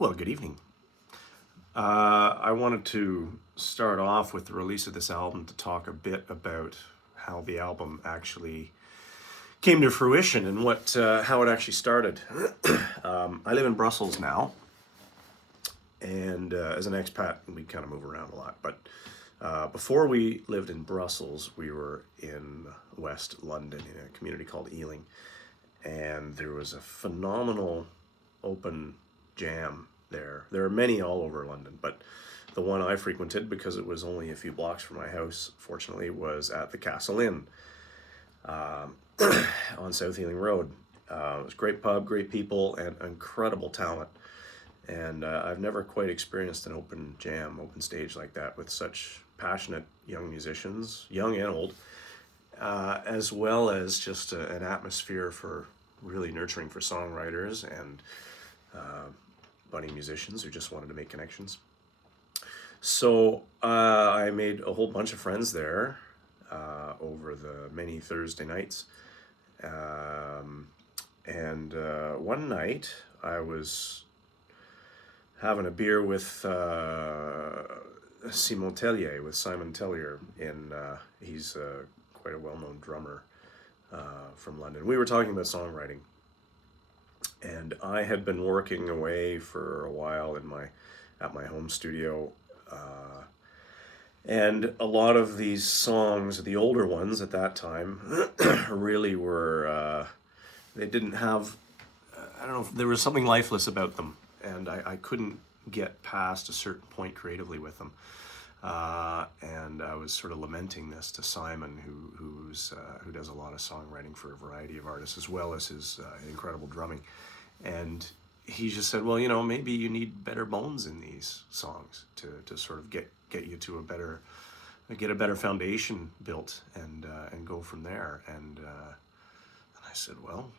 Well, good evening. I wanted to start off with the release of this album to talk a bit about how the album actually came to fruition and what how it actually started. I live in Brussels now, and as an expat, we kind of move around a lot. But before we lived in Brussels, we were in West London in a community called Ealing, and there was a phenomenal open jam there. There are many all over London, but the one I frequented, because it was only a few blocks from my house, fortunately, was at the Castle Inn on South Ealing Road. It was a great pub, great people, and incredible talent. And I've never quite experienced an open jam, open stage like that with such passionate young musicians, young and old, as well as just an atmosphere for really nurturing for songwriters and budding musicians who just wanted to make connections. So I made a whole bunch of friends there over the many Thursday nights. And one night I was having a beer with Simon Tellier, with Simon Tellier. He's quite a well-known drummer from London. We were talking about songwriting. And I had been working away for a while at my home studio, and a lot of these songs, the older ones at that time, really were they didn't have I don't know, there was something lifeless about them, and I couldn't get past a certain point creatively with them. And I was sort of lamenting this to Simon, who does a lot of songwriting for a variety of artists, as well as his incredible drumming. And he just said, well, maybe you need better bones in these songs to sort of get you to get a better foundation built, and go from there. And I said, well,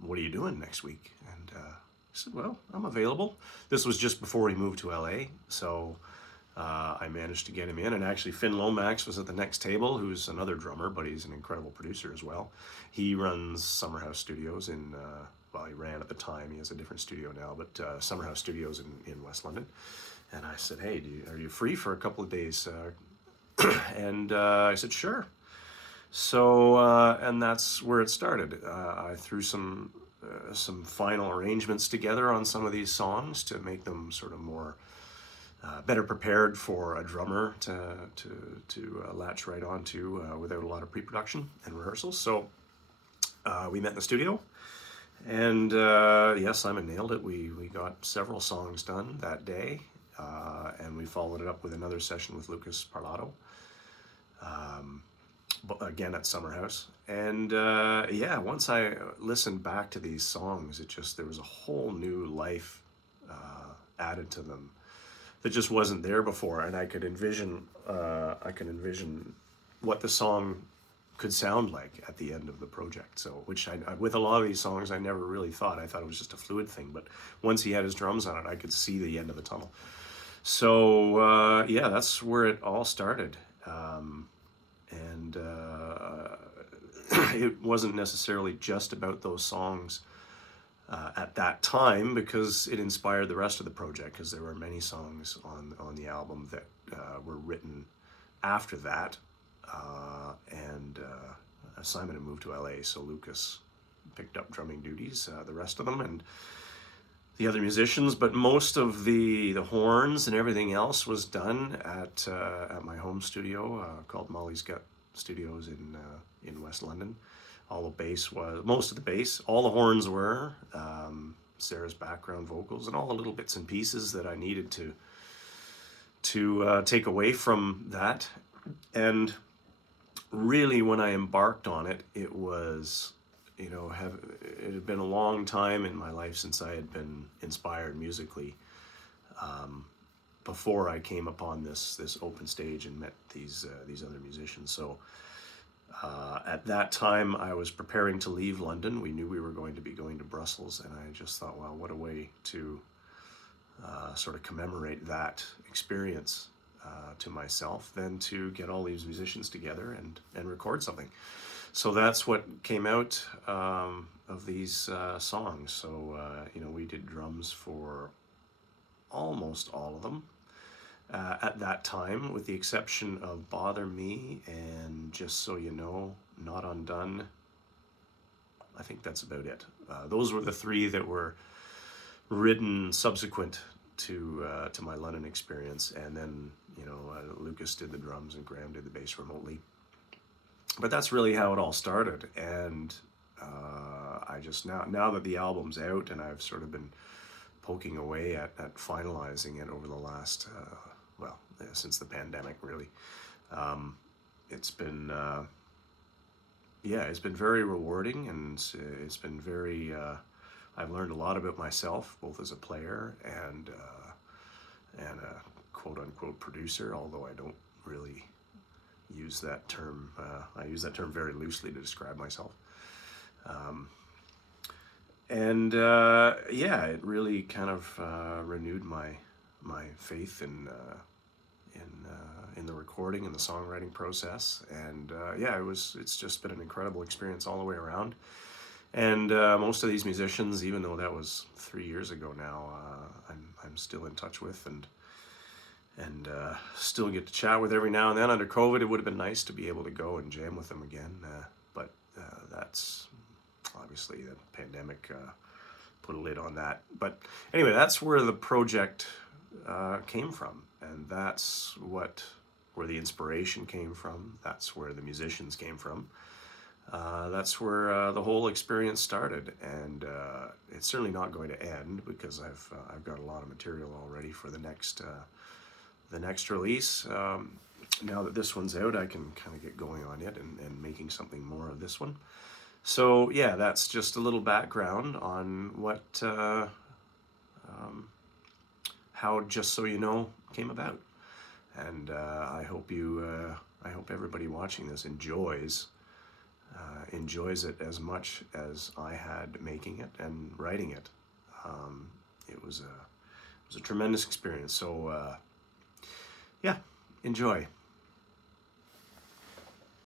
what are you doing next week? And he said, well, I'm available. This was just before he moved to LA, so I managed to get him in. And actually, Finn Lomax was at the next table, who's another drummer, but he's an incredible producer as well. He runs Summerhouse Studios well, he ran at the time. He has a different studio now, but Summerhouse Studios in West London. And I said, hey, are you free for a couple of days? And I said, sure. So, and that's where it started. I threw some final arrangements together on some of these songs to make them sort of more better prepared for a drummer to latch right onto without a lot of pre-production and rehearsals. So we met in the studio, and yes, Simon nailed it. We got several songs done that day, and we followed it up with another session with Lucas Parlato, again at Summerhouse. And yeah, once I listened back to these songs, there was a whole new life added to them that just wasn't there before, and I could envision what the song could sound like at the end of the project. So, which with a lot of these songs, I never really thought. I thought it was just a fluid thing, but once he had his drums on it, I could see the end of the tunnel. So yeah, that's where it all started. And it wasn't necessarily just about those songs at that time, because it inspired the rest of the project, because there were many songs on the album that were written after that. And Simon had moved to LA, so Lucas picked up drumming duties, the rest of them, and the other musicians. But most of the horns and everything else was done at my home studio called Molly's Gut Studios in West London. All the bass was, most of the bass, all the horns were, Sarah's background vocals, and all the little bits and pieces that I needed to take away from that. And really, when I embarked on it, it was, it had been a long time in my life since I had been inspired musically, before I came upon this open stage and met these other musicians. So at that time, I was preparing to leave London. We knew we were going to be going to Brussels, and I just thought, well, what a way to sort of commemorate that experience to myself than to get all these musicians together and record something. So that's what came out of these songs. So we did drums for almost all of them at that time, with the exception of Bother Me and Just So You Know, Not Undone. I think that's about it. Those were the three that were written subsequent to my London experience, and then Lucas did the drums and Graham did the bass remotely. But that's really how it all started, and I just now that the album's out and I've sort of been poking away at finalizing it over the last since the pandemic, really. It's been it's been very rewarding, and it's been very I've learned a lot about myself, both as a player and a quote-unquote producer, although I don't really use that term. I use that term very loosely to describe myself. It really kind of renewed my faith in the recording and the songwriting process, and it's just been an incredible experience all the way around. And most of these musicians, even though that was 3 years ago now, I'm still in touch with and still get to chat with every now and then. Under COVID, it would have been nice to be able to go and jam with them again, but that's obviously the pandemic put a lid on that. But anyway, that's where the project came from, and that's where the inspiration came from. That's where the musicians came from. That's where the whole experience started, and it's certainly not going to end, because I've got a lot of material already for the next release. Now that this one's out, I can kind of get going on it and making something more of this one. So yeah, that's just a little background on how Just So You Know came about, and I hope everybody watching this enjoys it as much as I had making it and writing it. It was a tremendous experience. So enjoy.